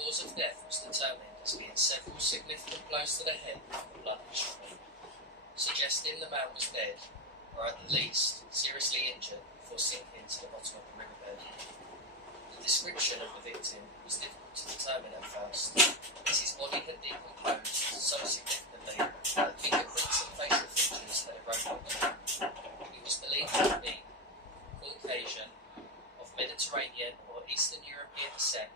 cause of death was determined as being several significant blows to the head and blood instrument, suggesting the man was dead, or at least seriously injured before sinking to the bottom of the riverbed. The description of the victim was difficult to determine at first, as his body had decomposed so significantly that fingerprints and facial features had eroded. He was believed to be Caucasian, of Mediterranean or Eastern European descent,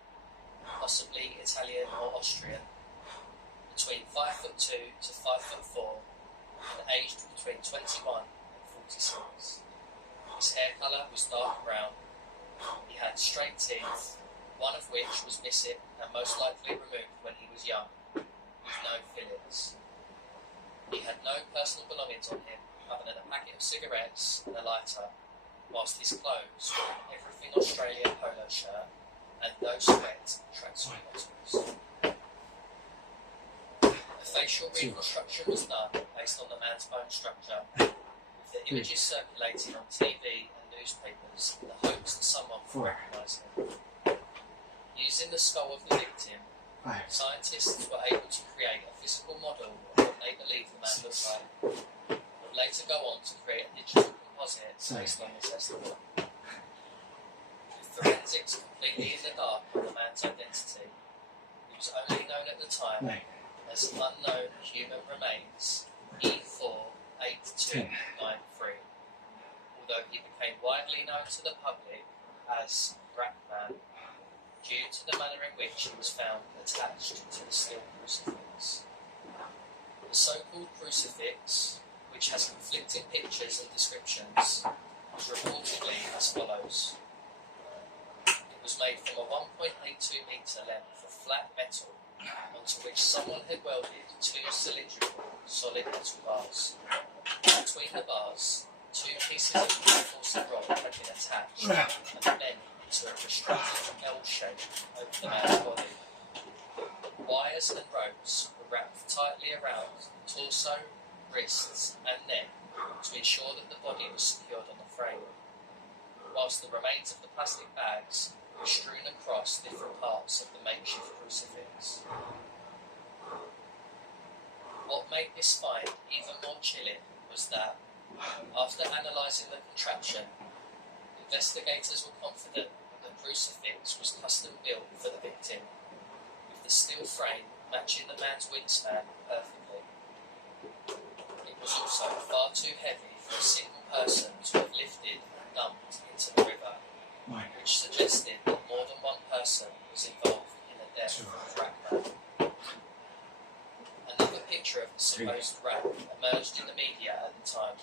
possibly Italian or Austrian, between 5'2" to 5'4", and aged between 21 and 46. His hair colour was dark brown. He had straight teeth, one of which was missing and most likely removed when he was young, with no fillings. He had no personal belongings on him other than a packet of cigarettes and a lighter, whilst his clothes were an Everything Australia polo shirt and no sweat tracksuit bottoms. A facial reconstruction was done based on the man's bone structure, with the images circulating on TV and newspapers in the hopes that someone would recognise him. Using the skull of the victim, scientists were able to create a physical model of what they believed the man looked like, would later go on to create a digital composite based on this estimate. With forensics completely in the dark on the man's identity, he was only known at the time as unknown human remains E48293, although he became widely known to the public as Black Man, due to the manner in which he was found attached to the steel crucifix. The so-called crucifix, which has conflicting pictures and descriptions, was reportedly as follows. It was made from a 1.82 metre length of flat metal onto which someone had welded two cylindrical solid metal bars. Between the bars, two pieces of reinforced rod had been attached and bent into a restricted L shape over the man's body. Wires and ropes were wrapped tightly around the torso, wrists and neck to ensure that the body was secured on the frame, whilst the remains of the plastic bags were strewn across different parts of the makeshift crucifix. What made this find even more chilling was that, after analysing the contraption, investigators were confident that the crucifix was custom built for the victim, with the steel frame matching the man's wingspan perfectly. It was also far too heavy for a single person to have lifted and dumped into the river, which suggested that more than one person was involved in the death of Black Man. Another picture of the supposed wreck emerged in the media at the time,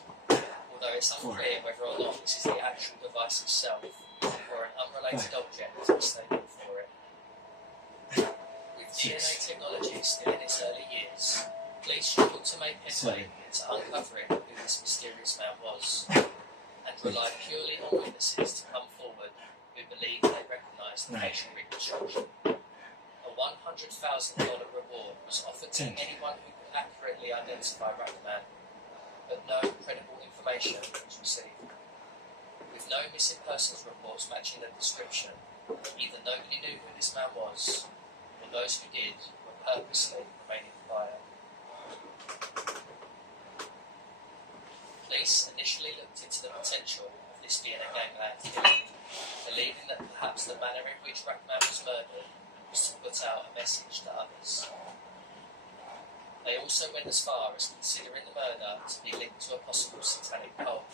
although it's unclear whether or not this is the actual device itself or an unrelated object mistaken for it. With DNA technology still in its early years, police struggled to make headway into uncovering who this mysterious man was, and relied purely on witnesses to come forward who believed they recognised the facial reconstruction. A $100,000 reward was offered to anyone who could accurately identify Rackman, but no credible information was received. With no missing persons reports matching the description, either nobody knew who this man was, or those who did were purposely remaining quiet. Police initially looked into the potential of this being a gangland activity, believing that perhaps the manner in which Rackman was murdered was to put out a message to others. They also went as far as considering the murder to be linked to a possible satanic cult,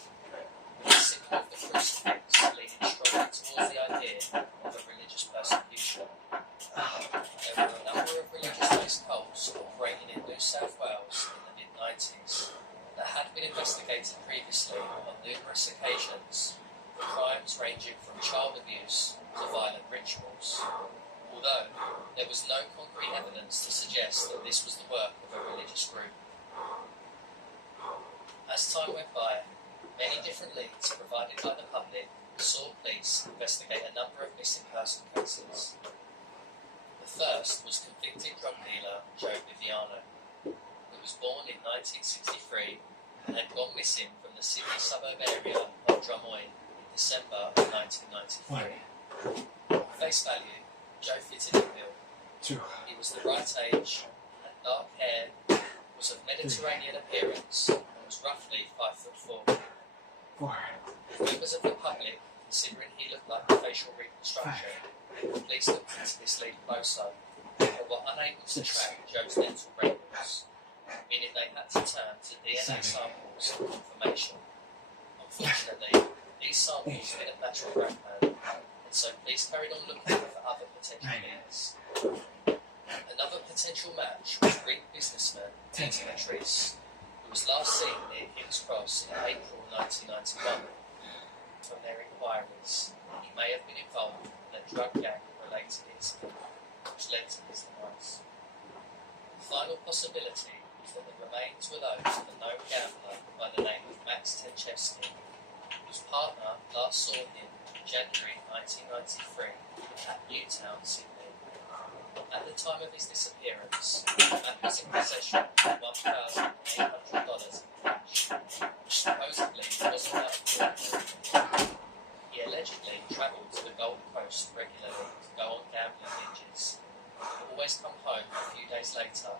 with the symbol of the crucifix leaning strongly towards the idea of a religious persecution. There were a number of religious-based cults operating in New South Wales in the mid-90s that had been investigated previously on numerous occasions, for crimes ranging from child abuse to violent rituals, although there was no concrete evidence to suggest that this was the work of a religious group. As time went by, many different leads provided by the public saw police investigate a number of missing person cases. The first was convicted drug dealer Joe Viviano, who was born in 1963 and had gone missing from the Sydney suburb area of Drummoyne in December of 1993. At face value, Joe fitted the bill, He was the right age, had dark hair, was of Mediterranean appearance, and was roughly 5'4". Members of the public, considering he looked like a facial reconstruction, were pleased looked into this lead closer, but were unable to track Joe's dental records, meaning they had to turn to DNA samples for confirmation. Unfortunately, these samples didn't match with Rackman, and so police carried on looking for other potential leads. Another potential match was Greek businessman Peter Patrice, who was last seen near King's Cross in April 1991. From their inquiries, he may have been involved in a drug gang-related incident, which led to his demise. The final possibility was that the remains were those of a known gambler by the name of Max Tenchevsky, whose partner last saw him in January 1993 at Newtown, Sydney. At the time of his disappearance, Matt was in possession of $1,800 in cash, which supposedly wasn't enough for him. He allegedly travelled to the Gold Coast regularly to go on gambling binges, but always come home a few days later,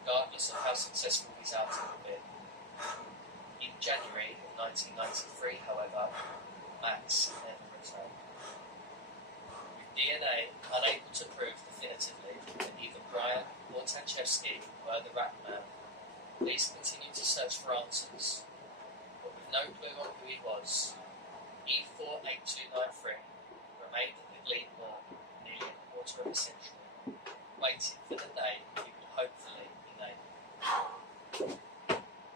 regardless of how successful his outing would be. In January of 1993, however, Max never returned. With DNA unable to prove definitively that either Brian or Tenchevsky were the rat man, police continued to search for answers, but with no clue on who he was, E48293 remained at the Glebe Moor nearly a quarter of a century, waiting for the day he would hopefully be named.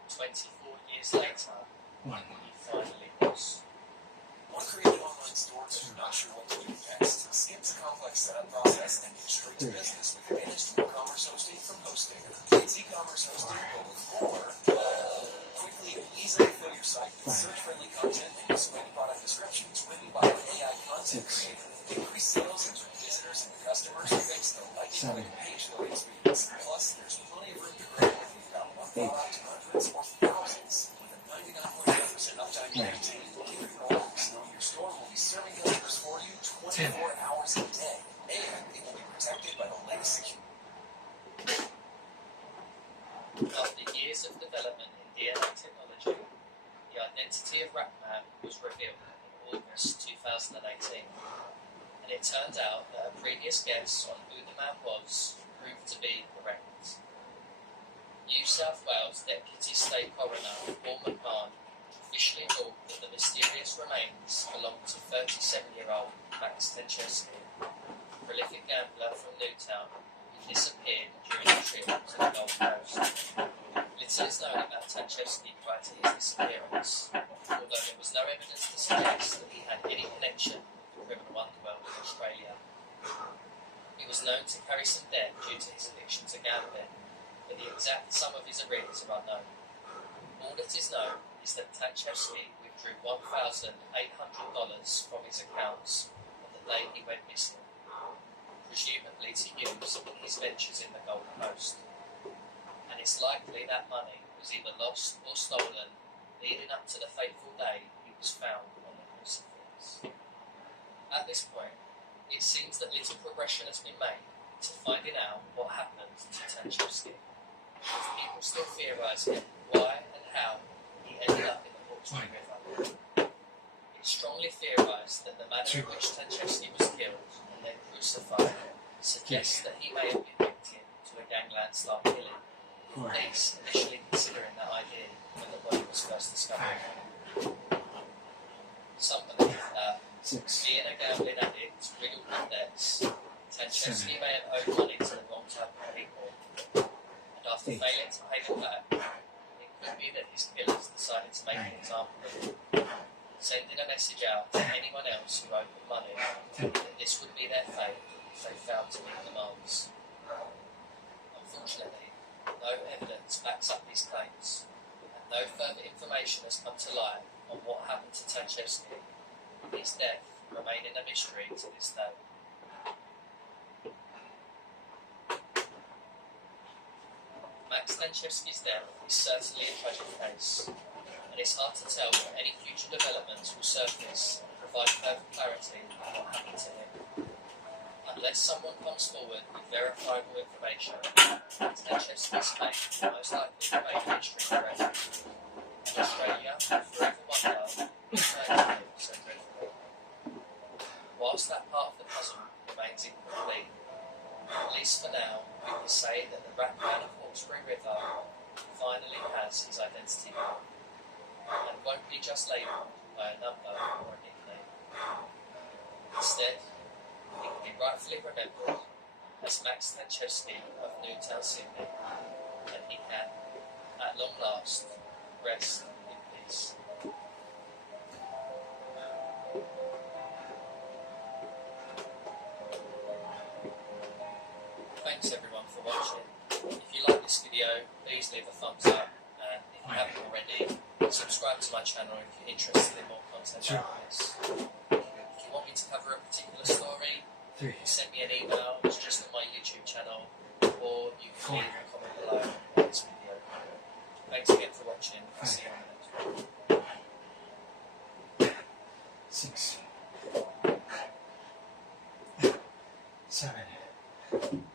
24 years later, he finally was. Want to create an online store but you're not sure what to do next? Skip the complex setup process and get straight to business with managed e-commerce hosting from Hostgator. It's e-commerce hosting, but with more. Quickly and easily fill your site with search-friendly content and explain product descriptions written by an AI content creator. Increase sales and turn visitors into customers thanks to lightning page load experience. Plus, there's plenty of room to grow if you've got one product, hundreds or thousands. With a 99.8% uptime guarantee, give your orders knowing your store will be serving customers for you 24 hours a day, and it will be protected by the latest security. After years of development in DNA technology, the identity of Rackman was revealed in August 2018, and it turned out that a previous guess on who the man was proved to be correct. New South Wales Deputy State Coroner Paul McMahon officially ruled that the mysterious remains belonged to 37-year-old Max Tenchevsky, a prolific gambler from Newtown who disappeared during a trip to the Gold Coast. Little is known about Tenchevsky prior to his disappearance, although there was no evidence to suggest that he had any connection with the criminal underworld in Australia. He was known to carry some debt due to his addiction to gambling, but the exact sum of his arrears are unknown. All that is known is that Tenchevsky withdrew $1,800 from his accounts on the day he went missing, presumably to use in his ventures in the Gold Coast. And it's likely that money was either lost or stolen leading up to the fateful day he was found on the crucifix. At this point, it seems that little progression has been made to finding out what happened to Tenchevsky, with people still theorising why and how he ended up in the Hawkesbury River. It's strongly theorised that the manner in which Tenchevsky was killed and then crucified suggests that he may have been victim to a gangland-style killing, with police initially considering that idea when the body was first discovered. Some believe that, being a gambling addict riddled with debts, Tenchevsky may have owed money to the wrong type of people, and after failing to pay them back, it could be that his killers decided to make an example of him, sending a message out to anyone else who owed them money that this would be their fate if they failed to meet demands. Unfortunately, no evidence backs up these claims, and no further information has come to light on what happened to Tenchevsky, his death remaining a mystery to this day. Max Tenchevsky's death is certainly a tragic case, and it's hard to tell when any future developments will surface and provide further clarity on what happened to him. Unless someone comes forward with verifiable information, Tchaikovsky's fate will most likely remain a mystery forever. In Australia, forever wonder eternally so dreadfully. Whilst that part of the puzzle remains incomplete, at least for now, we can say that the rat man of Hawkesbury River finally has his identity back, and won't be just labelled by a number or a nickname. Instead, he can be rightfully remembered as Max Tchaikovsky of Newtown, Sydney, and he can, at long last, rest in peace. Thanks everyone for watching. If you like this video, please leave a thumbs up, and if you haven't already, subscribe to my channel if you're interested in more content like this. If you want me to cover a particular story, you can send me an email. It's just on my YouTube channel, or you can leave a comment below on this video. Thanks again for watching. I'll see you on the next one. 6, 7, 8.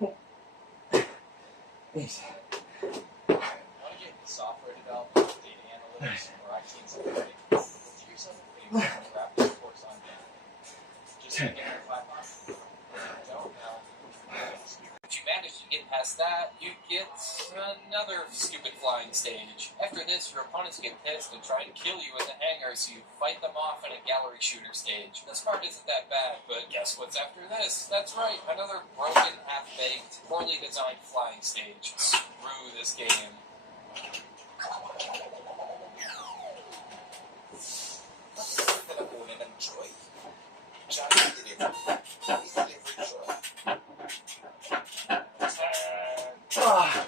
Want to get software development, data analytics, or IT security? Do yourself a favor and grab this course on demand. Just to get your 5 months. If you don't know, if you manage to get past that, you get another stupid flying stage. After this, your opponents get pissed and try and kill you in the hangar, so you fight them off in a gallery shooter stage. This part isn't that bad, but guess what's after this? That's right, another broken, half-baked, poorly designed flying stage. Screw this game.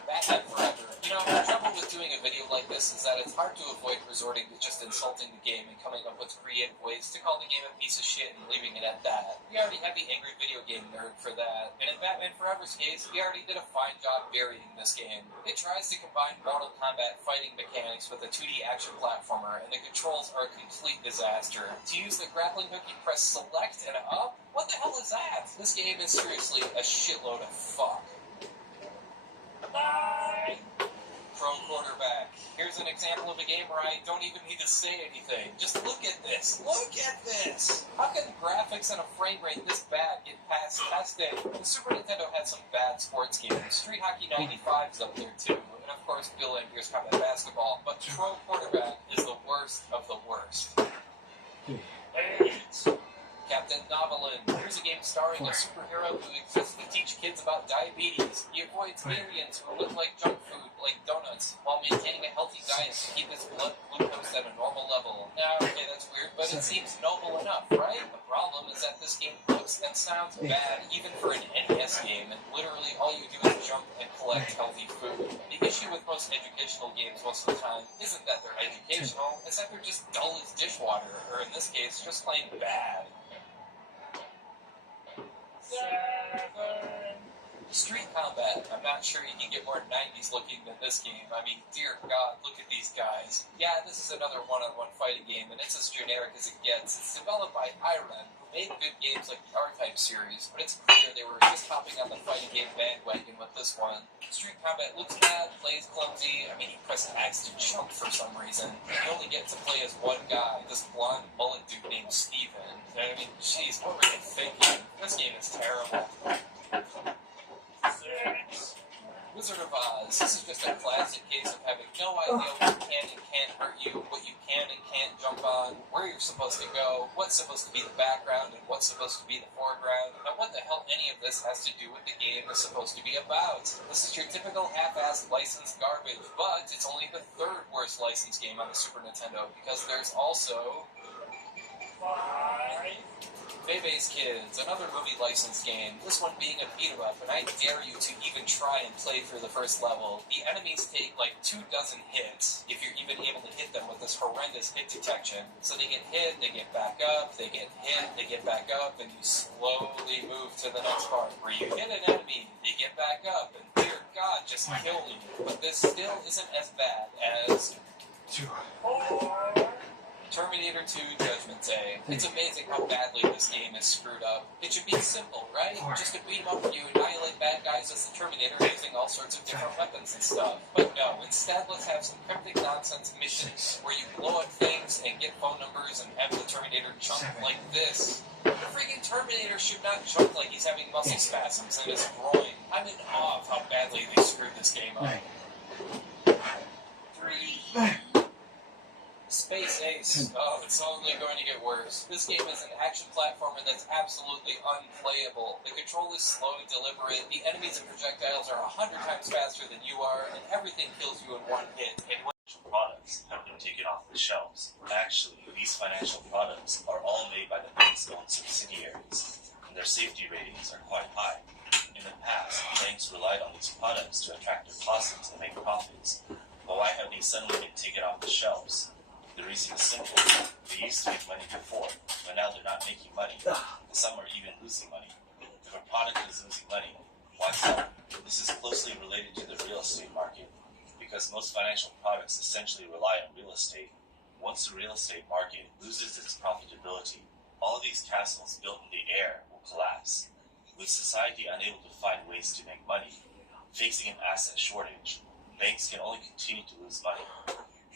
Batman Forever. You know, the trouble with doing a video like this is that it's hard to avoid resorting to just insulting the game and coming up with creative ways to call the game a piece of shit and leaving it at that. We already have the angry video game nerd for that, and in Batman Forever's case, we already did a fine job burying this game. It tries to combine Mortal Kombat fighting mechanics with a 2D action platformer, and the controls are a complete disaster. To use the grappling hook, you press select and up? What the hell is that? This game is seriously a shitload of fuck. Bye! Pro quarterback. Here's an example of a game where I don't even need to say anything. Just look at this. Look at this! How can graphics and a frame rate this bad get past testing? The Super Nintendo had some bad sports games. Street Hockey 95 is up there too. And of course, Bill and Gears Combat Basketball. But Pro Quarterback is the worst of the worst. Captain Novelin. Here's a game starring a superhero who exists to teach kids about diabetes. He avoids aliens who look like junk food, like donuts, while maintaining a healthy diet to keep his blood glucose at a normal level. Now, okay, that's weird, but it seems noble enough, right? The problem is that this game looks and sounds bad even for an NES game, and literally all you do is jump and collect healthy food. The issue with most educational games most of the time isn't that they're educational, it's that they're just dull as dishwater, or in this case, just plain bad. 7. Street Combat. I'm not sure you can get more 90s looking than this game. I mean, dear God, look at these guys. Yeah, this is another one-on-one fighting game, and it's as generic as it gets. It's developed by Iron, who made good games like the R-Type series, but it's clear they were just hopping on the fighting game bandwagon with this one. Street Combat looks bad, plays clumsy. I mean, you press X to jump for some reason. You only get to play as one guy, this blonde mullet dude named Steven. I mean, jeez, what were you thinking? This game is terrible. 6. Wizard of Oz. This is just a classic case of having no idea what can and can't hurt you, what you can and can't jump on, where you're supposed to go, what's supposed to be the background, and what's supposed to be the foreground, and what the hell any of this has to do with the game is supposed to be about. This is your typical half-assed licensed garbage, but it's only the 3rd worst licensed game on the Super Nintendo, because there's also 5. Bebe's Kids, another movie licensed game, this one being a beat-em-up, and I dare you to even try and play through the first level. The enemies take like 24 hits, if you're even able to hit them with this horrendous hit detection. So they get hit, they get back up, they get hit, they get back up, and you slowly move to the next part, where you hit an enemy, they get back up, and dear God, just kill you. But this still isn't as bad as 2. Terminator 2 Judgment Day. It's amazing how badly this game is screwed up. It should be simple, right? Just to beat 'em up, you annihilate bad guys as the Terminator using all sorts of different weapons and stuff. But no, instead let's have some cryptic nonsense missions where you blow up things and get phone numbers and have the Terminator chunk like this. The freaking Terminator should not chunk like he's having muscle spasms in his groin. I'm in awe of how badly they screwed this game up. 3. Space Ace. Oh, it's only going to get worse. This game is an action platformer that's absolutely unplayable. The control is slow and deliberate, the enemies and projectiles are 100 times faster than you are, and everything kills you in one hit. And products have been taken off the shelves. Actually, these financial products are all made by the bank's own subsidiaries, and their safety ratings are quite high. In the past, banks relied on these products to attract deposits and make profits. But why have these suddenly been taken off the shelves? The reason is simple. They used to make money before, but now they're not making money. And some are even losing money. If a product is losing money, why sell? This is closely related to the real estate market, because most financial products essentially rely on real estate. Once the real estate market loses its profitability, all of these castles built in the air will collapse. With society unable to find ways to make money, facing an asset shortage, banks can only continue to lose money.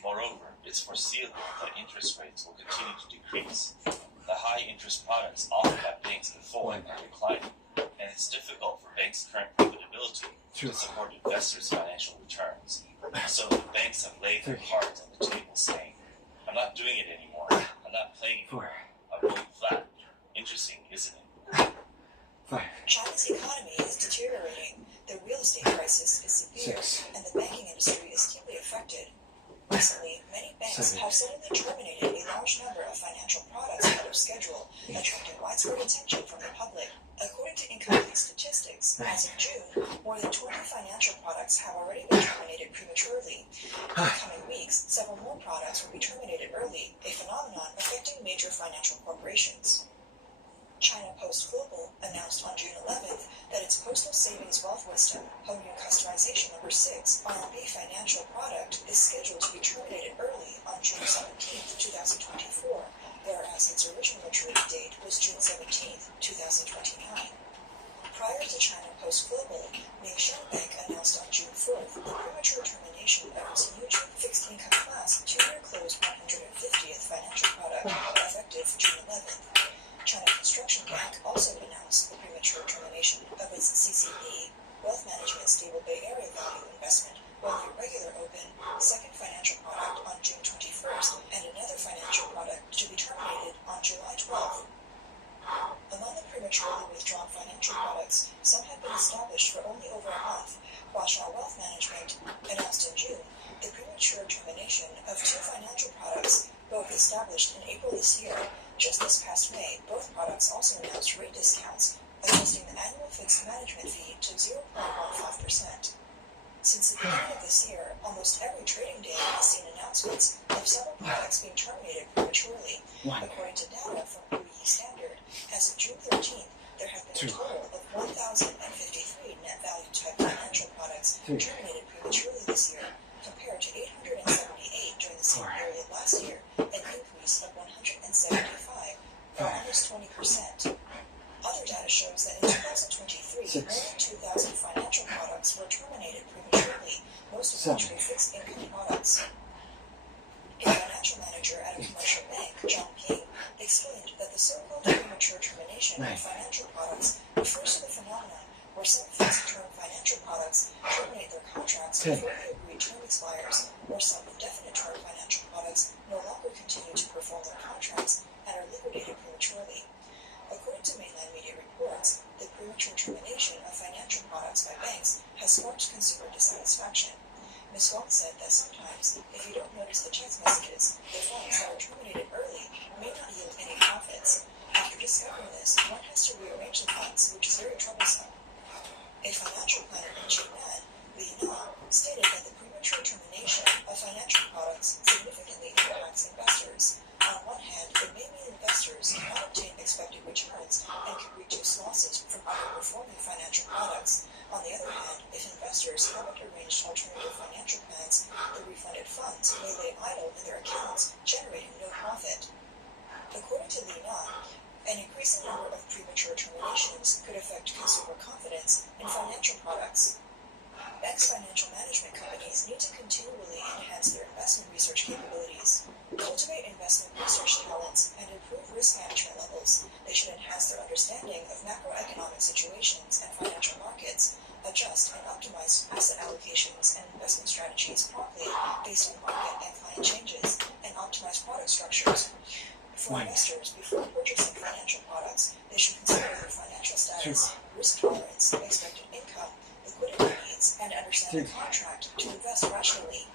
Moreover, it's foreseeable that interest rates will continue to decrease. The high interest products offered by banks before are declining, and it's difficult for banks' current profitability to support investors' financial returns. So the banks have laid their cards on the table saying, I'm not doing it anymore. I'm not playing anymore. I'm going flat. Interesting, isn't it? China's economy is deteriorating. The real estate crisis is severe, and the banking industry is deeply affected. Recently, many banks have suddenly terminated a large number of financial products ahead of schedule, attracting widespread attention from the public. According to incoming statistics, as of June, more than 20 financial products have already been terminated prematurely. In the coming weeks, several more products will be terminated early, a phenomenon affecting major financial corporations. China Post Global announced on June 11th that its Postal Savings Wealth Wisdom Home New Customization No. 6 RMB financial product is scheduled to be terminated early on June 17th, 2024, whereas its original maturity date was June 17th, 2029. Prior to China Post Global, Ningxiang Bank announced on June 4th the premature termination of its Mutual Fixed Income Class 2-year closed 150th financial product, effective June 11th. China Construction Bank also announced the premature termination of its CCB, Wealth Management Stable Bay Area Value Investment, while the regular open second financial product on June 21st and another financial product to be terminated on July 12th. Among the prematurely withdrawn financial products, some had been established for only over a month, while Shaw Wealth Management announced in June the premature termination of 2 financial products, both established in April this year. Just this past May, both products also announced rate discounts, adjusting the annual fixed management fee to 0.15%. Since the beginning of this year, almost every trading day has seen announcements of several products being terminated prematurely. According to data from PUI Standard, as of June 13th, there have been a total of 1,053 net value type financial products terminated prematurely this year, compared to 878 during the same period last year, an increase of 175, or almost 20%. Other data shows that in 2023, more than 2,000 financial products were terminated prematurely, most of which were fixed income products. A financial manager at a commercial bank, John King, explained that the so-called premature termination of financial products refers to the phenomenon where some fixed-term financial products terminate their contracts before the agreed term expires, or some indefinite-term financial products no longer continue to perform their contracts and are liquidated prematurely. According to mainland media reports, the premature termination of financial products by banks has sparked consumer dissatisfaction. Ms. Wong said that sometimes, if you don't notice the text messages, the funds that are terminated early may not yield any profits. After discovering this, one has to rearrange the funds, which is very troublesome. A financial planner in Jinan, Li Na, stated that the premature termination of financial products significantly impacts investors. On one hand, it may mean investors cannot obtain expected returns and can reduce losses from underperforming financial products. On the other hand, if investors haven't arranged alternative financial plans, the refunded funds may lay idle in their accounts, generating no profit. increased overconfidence in financial products. Banks' financial management companies need to continually enhance their investment research capabilities, cultivate investment research talents, and improve risk management levels. They should enhance their understanding of macroeconomic situations and financial markets, adjust and optimize asset allocations and investment strategies promptly based on market and client changes, and optimize product structures. For investors, before purchasing financial products, they should consider their financial status, risk tolerance, expected income, liquidity needs, and understand the contract to invest rationally.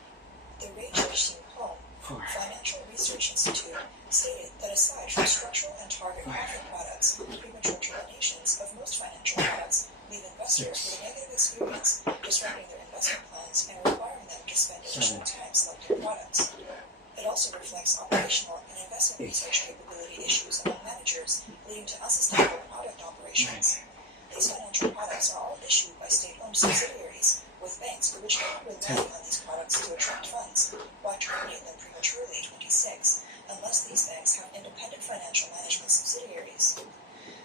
The Ray-Shin Home Financial Research Institute stated that aside from structural and target market products, premature terminations of most financial products leave investors with a negative experience, disrupting their investment plans and requiring them to spend additional time selecting products. It also reflects operational and investment research capability issues among managers, leading to unsustainable product operations. These financial products are all issued by state-owned subsidiaries, with banks originally relying on these products to attract funds, while terminating them prematurely 26, unless these banks have independent financial management subsidiaries.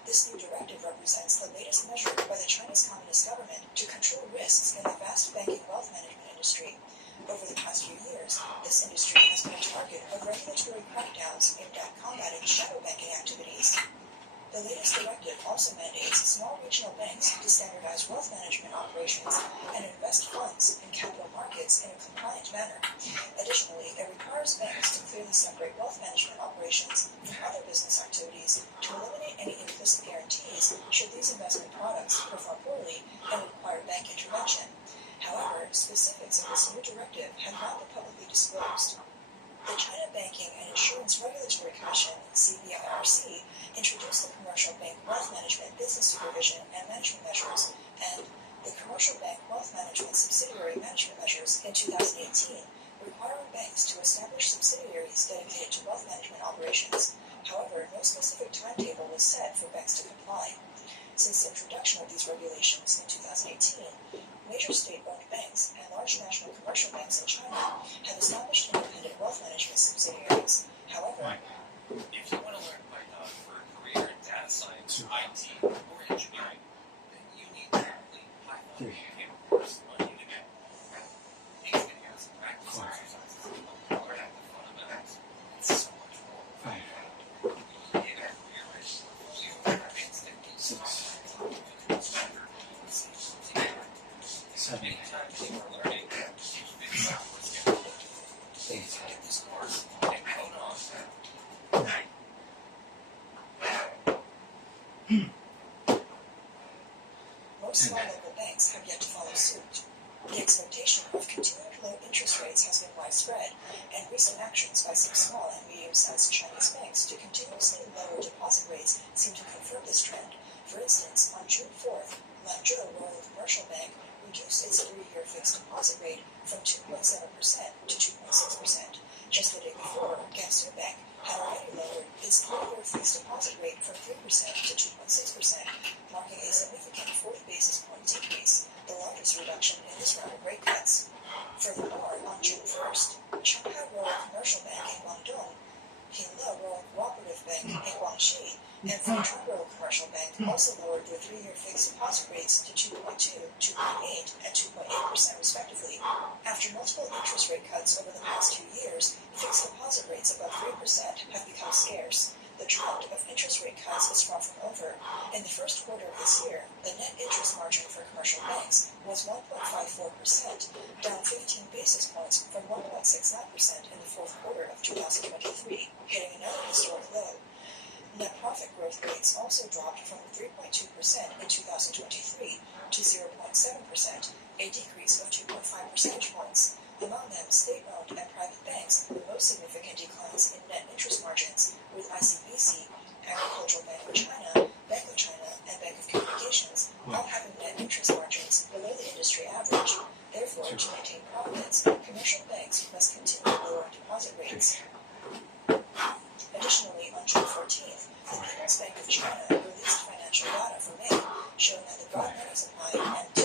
This new directive represents the latest measure by the Chinese Communist government to control risks in the vast banking wealth management industry. Over the past few years, this industry has been a target of regulatory crackdowns aimed at combating shadow banking activities. The latest directive also mandates small regional banks to standardize wealth management operations and invest funds in capital markets in a compliant manner. Additionally, it requires banks to clearly separate wealth management operations from other business activities to eliminate any implicit guarantees should these investment products perform poorly and require bank intervention. However, specifics of this new directive have not been publicly disclosed. The China Banking and Insurance Regulatory Commission, CBIRC, introduced the Commercial Bank Wealth Management Business Supervision and Management Measures and the Commercial Bank Wealth Management Subsidiary Management Measures in 2018, requiring banks to establish subsidiaries dedicated to wealth management operations. However, no specific timetable was set for banks to comply. Since the introduction of these regulations in 2018, major state-owned banks and large national commercial banks in China have established independent wealth management subsidiaries. However, If you want to learn Python for a career in data science, IT, or engineering, then you need to complete Python Bootcamp course on Udemy. These videos and practice exercises will learn out the fundamentals and so much more. In our career-rich portfolio of advanced techniques, anytime you are learning, you've been software skilled. Get this course and code on. most small local banks have yet to follow suit. The expectation of continued low interest rates has been widespread, and recent actions by some small and medium-sized Chinese banks to continuously lower deposit rates seem to confirm this trend. For instance, on June 4th, Lanzhou Royal Commercial Bank reduced its 3-year fixed deposit rate from 2.7% to 2.6%. Just the day before, Gansu Bank had already lowered its 3-year fixed deposit rate from 3% to 2.6%, marking a significant 40 basis point decrease, the largest reduction in this round of rate cuts. Furthermore, on June 1st, Shanghai Royal Commercial Bank in Guangdong, Pinle Royal Cooperative Bank in Guangxi, and Fengchun Royal Commercial Bank also lowered their 3-year fixed deposit rates to 2.2, 2.8, and 2.8% respectively. After multiple interest rate cuts over the past 2 years, fixed deposit rates above 3% have become scarce. The trend of interest rate cuts is far from over. In the first quarter of this year, the net interest margin for commercial banks was 1.54%, down 15 basis points from 1.69% in the fourth quarter of 2023, hitting another historic low. Net profit growth rates also dropped from 3.2% in 2023 to 0.7%, a decrease of 2.5 percentage points. Among them, state-owned and private banks had the most significant declines in net interest margins, with ICBC, Agricultural Bank of China, Bank of China, and Bank of Communications all having net interest margins below the industry average. Therefore, to maintain profits, commercial banks must continue lowering deposit rates. Additionally, on June 14th, the People's Bank of China released financial data for May, showing that the broad money supply in M2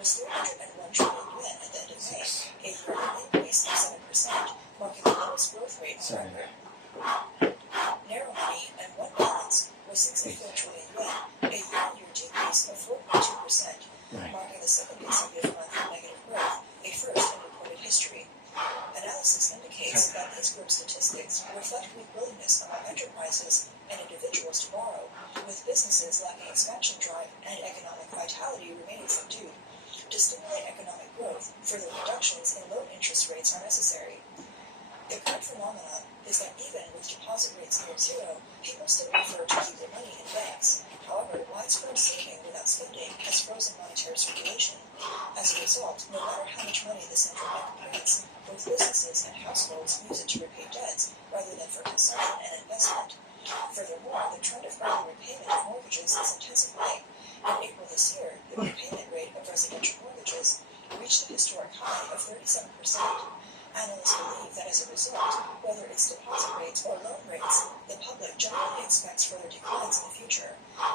was 301 trillion yuan at the end of May, a year-on-year increase of 7%, marking the lowest growth rate on record. Narrow money and one balance was 64 trillion yuan, a year-on-year decrease of 4% enterprises and individuals to borrow, with businesses lacking expansion drive and economic vitality remaining subdued. To stimulate economic growth, further reductions in loan interest rates are necessary. The current phenomenon is that even with deposit rates near zero, people still prefer to keep their money in banks. However, widespread saving without spending has frozen monetary circulation. As a result, no matter how much money the central bank prints, both businesses and households use it to repay debts rather than for consumption and investment. Furthermore, the trend of early repayment of mortgages is intensifying. In April this year, the repayment rate of residential mortgages reached a historic high of 37%. Analysts believe that as a result, whether it's deposit rates or loan rates, the public generally expects further declines in the future.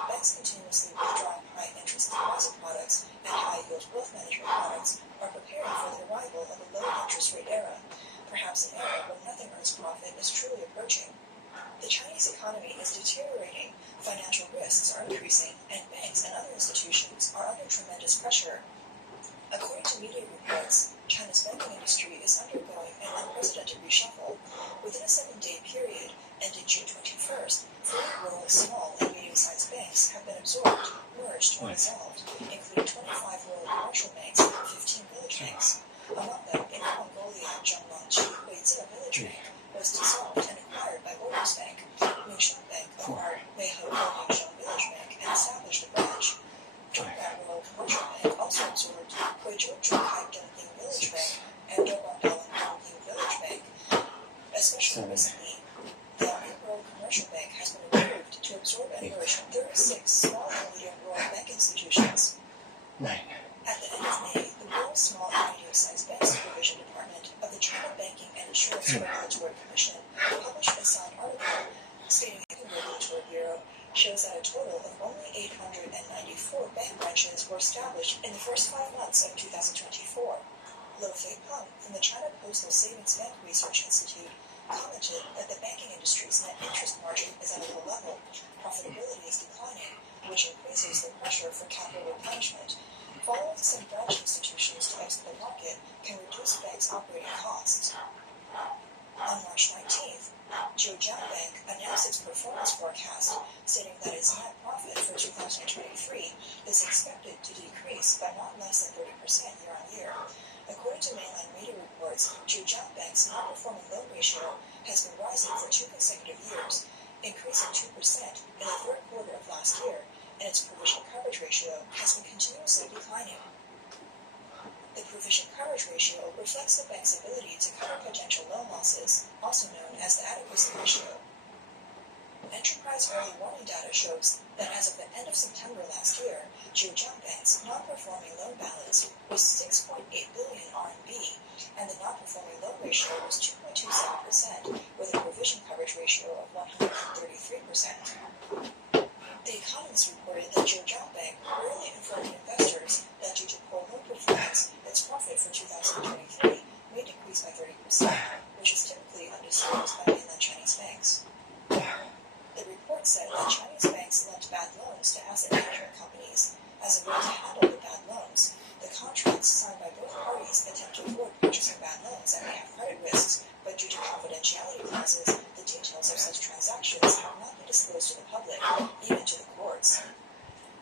Banks continuously withdrawing high-interest deposit products and high-yield wealth management products are preparing for the arrival of a low-interest rate era, perhaps an era when nothing earns profit is truly approaching. The Chinese economy is deteriorating, financial risks are increasing, and banks and other institutions are under tremendous pressure. According to media reports, China's banking industry is undergoing an unprecedented reshuffle. Within a 7-day period, ending June 21st, 40 world small and medium-sized banks have been absorbed, merged, or dissolved, including 25 world commercial banks and 15 village banks. Among them, in Mongolia, Zhonglangqi Huizhe Village Bank was dissolved and acquired by Orders Bank. Mingsheng Bank acquired Weihe Guominsheng Village Bank and established a branch. Zhongguan World Commercial Bank also absorbed Huizhou Zhuhai Dongting Village Bank and Doubandalan Dongting Village Bank. Especially recently, the World Commercial Bank has been approved to absorb and merge 36 small and medium rural bank institutions. 9. At the end of May, the Rural Small and Medium-Sized Bank Supervision Department of the China Banking and Insurance Regulatory Commission published a signed article stating the Regulatory Bureau shows that a total of only 894 bank branches were established in the first 5 months of 2024. Lo Feipeng from the China Postal Savings Bank Research Institute commented that the banking industry's net interest margin is at a low level, profitability is declining, which increases the pressure for capital replenishment. Following some branch institutions to exit the market can reduce banks' operating costs. On March 19th, Zhejiang Bank announced its performance forecast, stating that its net profit for 2023 is expected to decrease by not less than 30% year-on-year. According to mainland media reports, Zhejiang Bank's non-performing loan ratio has been rising for 2 consecutive years, increasing 2% in the third quarter of last year, and its provision coverage ratio has been continuously declining. The provision coverage ratio reflects the bank's ability to cover potential loan losses, also known as the adequacy ratio. Enterprise early warning data shows that as of the end of September last year, Zhejiang Bank's non-performing loan balance was 6.8 billion RMB, and the non-performing loan ratio was 2.27%, with a provision coverage ratio of 133%. The Economist reported that Zhejiang Bank rarely informed investors that due to poor loan performance, its profit for 2023 may decrease by 30%, which is typically undisclosed by mainland Chinese banks. The report said that Chinese banks lent bad loans to asset management companies. As a way to handle the bad loans, the contracts signed by both parties attempt to avoid purchasing bad loans that may have credit risks, but due to confidentiality clauses, the details of such transactions have not been disclosed to the public, even to the courts.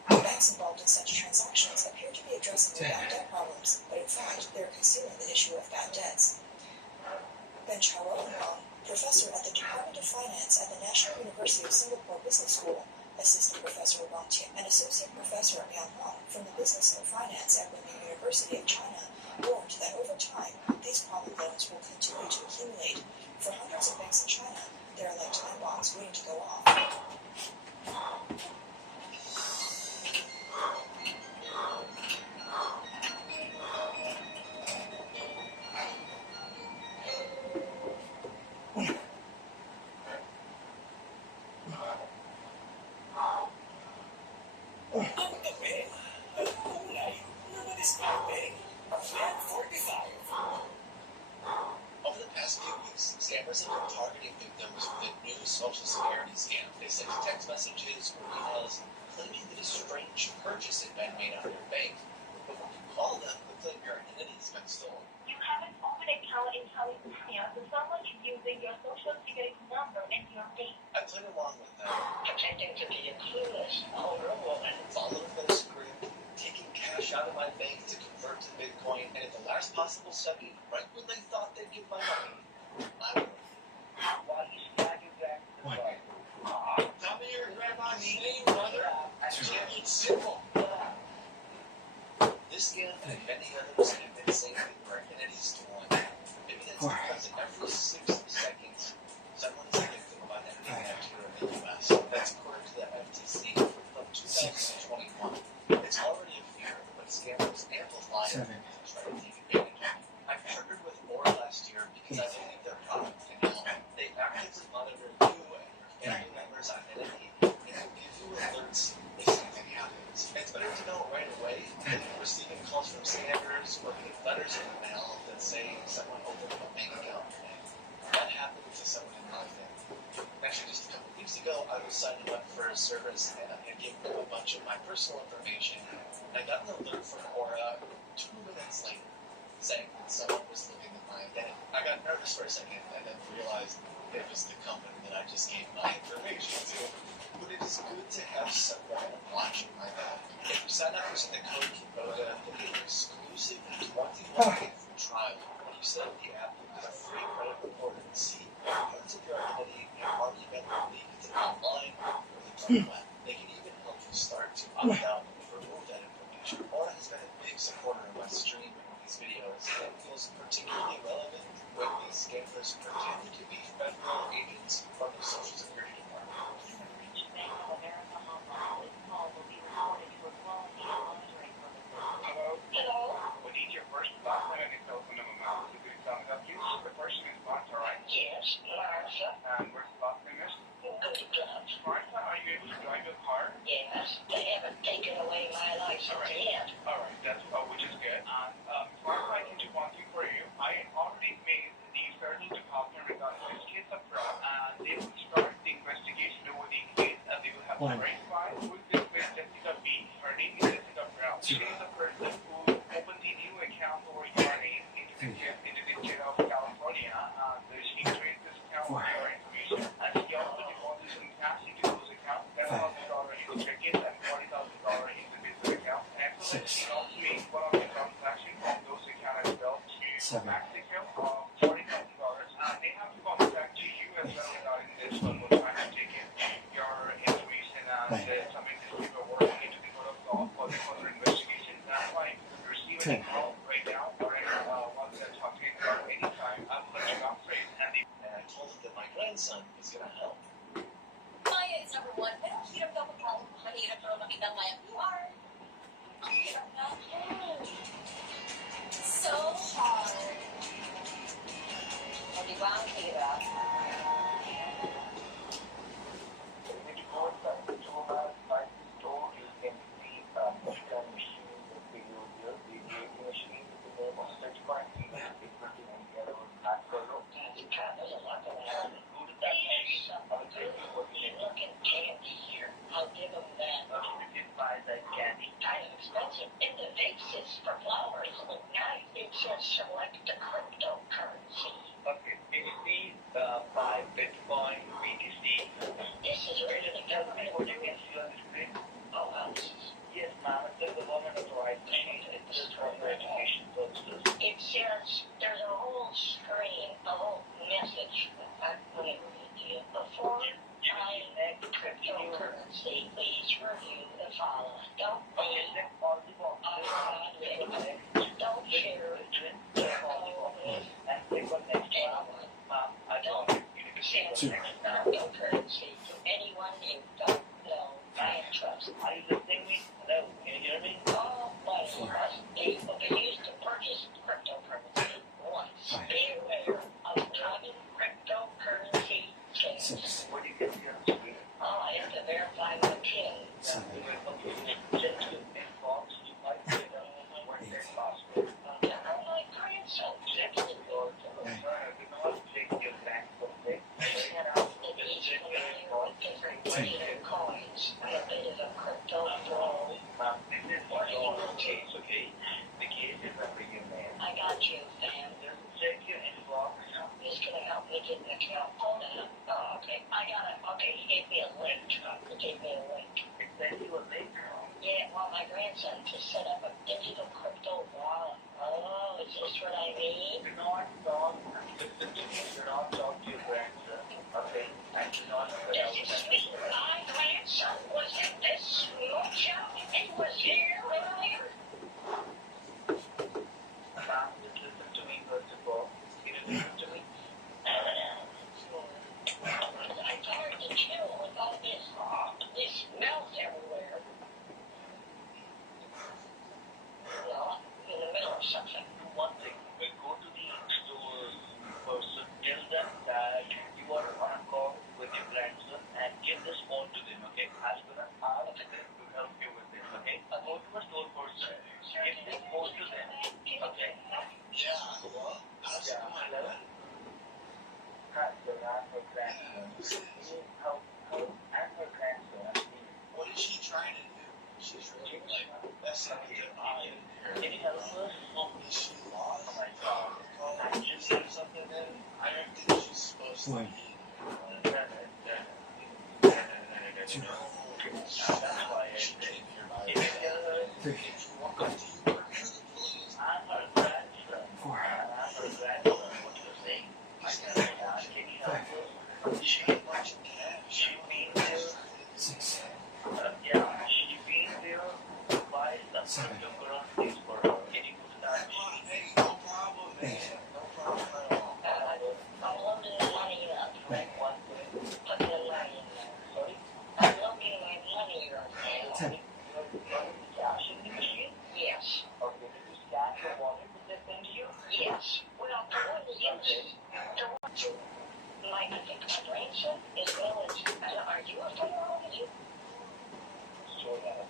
The banks involved in such transactions appear to be addressing the bad debt problems, but in fact, they are concealing the issue of bad debts. Ben Chaoyong, professor at the Department of Finance at the National University of Singapore Business School, assistant professor Wang Tian, and associate professor Miao Huang from the Business and Finance at Renmin University of China, warned that over time, these problem loans will continue to accumulate. For hundreds of banks in China, they are like time bombs waiting to go off. Over the past few weeks, scammers have been targeting victims with a new social security scam. They send text messages or emails claiming that a strange purchase had been made on their bank. But when you call them, they claim your identity has been stolen. You haven't opened an account in Chinese, so someone is using your social security number and your name. At played along with them, pretending to be a clueless older woman. following their script, taking cash out of my bank to convert to Bitcoin, and at the last possible second, right when they thought they'd get my money, I would. While he's flagging back to the One. bike. Come here, grandma, name, brother. It's simple. This scam and many others have been saying that our identities to one. Maybe that's Four. because every 6 seconds, someone is a victim of identity theft here in the U.S. That's according to the FTC from 2021. It's already a fear, but scammers amplify it Seven. and try to take advantage of it. I partnered with Aura last year because I believe their product can help. They actively monitor you and your family members' identity and will give you alerts if something happens. It's better to know right away than receiving calls from scammers or getting letters in the mail that say someone opened a bank account today. That happened to someone in my family. Actually, just a couple weeks ago, I was signing up for a service and I gave them a bunch of my personal information. I got an alert from Aura 2 minutes later saying that someone was looking at my identity. I got nervous for a second and then realized it was the company that I just gave my information to. But it is good to have someone watching my back. If you sign up using the code KIMBOGA, you'll get an exclusive 21-day free trial. When you set up the app, you get a free credit report and see parts of your identity have already been leaked online or the dark web. They can even help you start to opt out and remove that information. Aura has been a big supporter of my stream and these videos, and feels particularly relevant when these scammers pretend to be federal agents from the Social Security Department. Hello? We need your first last name and your telephone number, ma'am. So could you tell me that you? The person is Martha, right? Yes, Martha. And where's the last name is? Good. Martha, are you able to drive your car? Yes, they haven't taken away my license yet. Alright, that's which is good. And Martha, I can do one thing for you. I already made the federal department regarding this case of fraud, and they will start the investigation over the case, and they will have to One. verify who is this Miss Jessica B. Her name is Jessica Brown. She is the person who opened the new account over your name into the state of California, and she created this account with your information, and she also deposited some cash into those accounts, $10,000 into check-in and $40,000 into business account, and so that she also made one of the transactions from those accounts as well to max account of $40,000, and they have to contact you as well regarding this one more time to take in your information and submit this paperwork into the court of law for the further investigation. That's why you're receiving a call right now or once they're talking about any time, I will let you know straight and the And I told them that my grandson is going to help. Maya is number one, pero hirap daw magkaroon. Mahirap daw makita ang Maya PR. Ang hirap na. So hard. O diba ang hirap? When you go inside the store, inside the store, you can see a scan machine, the video here, the ATM machine with the name of Sept. It's written in yellow and black color. There's a lot going on. Go to that machine. Some good looking candy here. I'll give them that. You can buy that candy. Kind of expensive. And the vases for flowers look nice. It says select the cryptocurrency. Okay, can you see buy Bitcoin, BTC? This is really the government. What you can see on the screen? Oh, well, this is. Yes, ma'am. It's the government authorized machine. It's just for your education purposes. It says there's a whole screen, a whole message. I'm going to read to you. Before buying cryptocurrency, please review the following. Don't Okay, be then all the boxes. don't share with And click on next one. anyone. Ma'am, I Don't told you. You need to send see the next one. cryptocurrency to anyone you don't know and trust. Are you listening me? Hello, can you hear me? All money must be used to purchase cryptocurrency once. Be aware of common cryptocurrency chains. What do you get here on the screen? Oh, I have to verify my PIN. Check your inbox. You might get a one-day password. My grandson checks it. Check your bank okay? You know, it is familiar with different digital coins. A bit of a crypto bro. This is your case, okay? The case is under your name. I got you, fam. Just check your inbox. He's gonna help me get an account phone out. Oh, okay. I got it. Okay, grandson to set up a digital crypto wallet. Oh, is this what I mean? Do not talk. Listen to me. Do not talk to your grandson. Okay? And do not put out Does it mean my grandson was in this motel? He was here earlier? Ma'am, just listen to me first of all. Can you listen to me? I'm tired to chill with all this melt everywhere. Well, I'm in the middle of something. Do one thing. We'll go to the store person. Tell them that you are on a call with your grandson and give this phone to them, okay? I'm gonna ask them to help you with this, okay? Go to a store person. Give this phone to them, okay? Yeah, well, how's it going, man? Grandson and her grandson. Help and her grandson. What is she trying to do? She's really like messing with your eye in here. Can you help us? Is she lost? Oh my God. Did you say something then? I don't think she's supposed to be in here. Two. That's why She came here by Can you tell her? Three. If you walk up to you, you're the police. I'm her grandson. Four. I'm her grandson. What you saying? I Can gotta you help us? She ain't watching cash. She been there. Six. Yeah, she been there to buy some Seven. cryptocurrencies for her. Can you put that? Hey, no problem, man. No problem at all. I'm loading the money up. Right. One thing. Putting the money in there. Sorry? I'm loading my money up now. 10. Cash in the machine? Yes. Okay, did you scan the wallet with that thing to you? Yes. Well, the one yes. The one I think my grandson as well as are you a fellow with you? So that.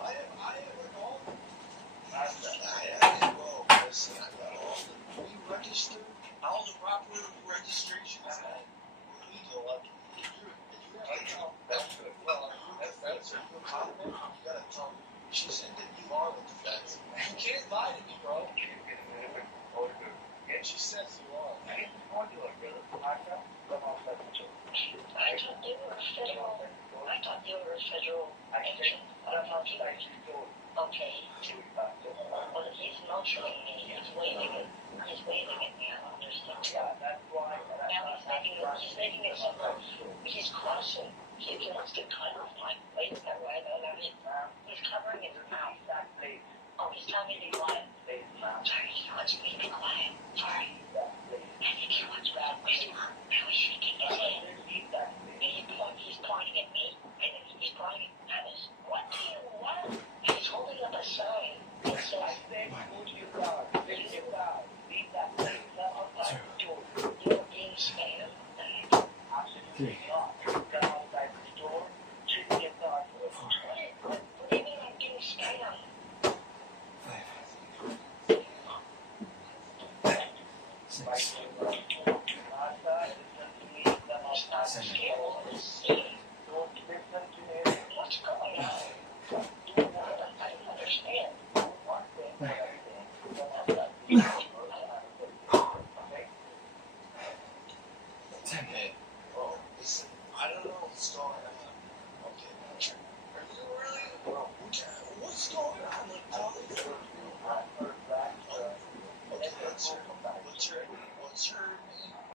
I have like all the well, listen, I got all the pre-registered, all the proper registrations, man. We're legal, like, if you're like, That's good. Well, that's you gotta tell me she's in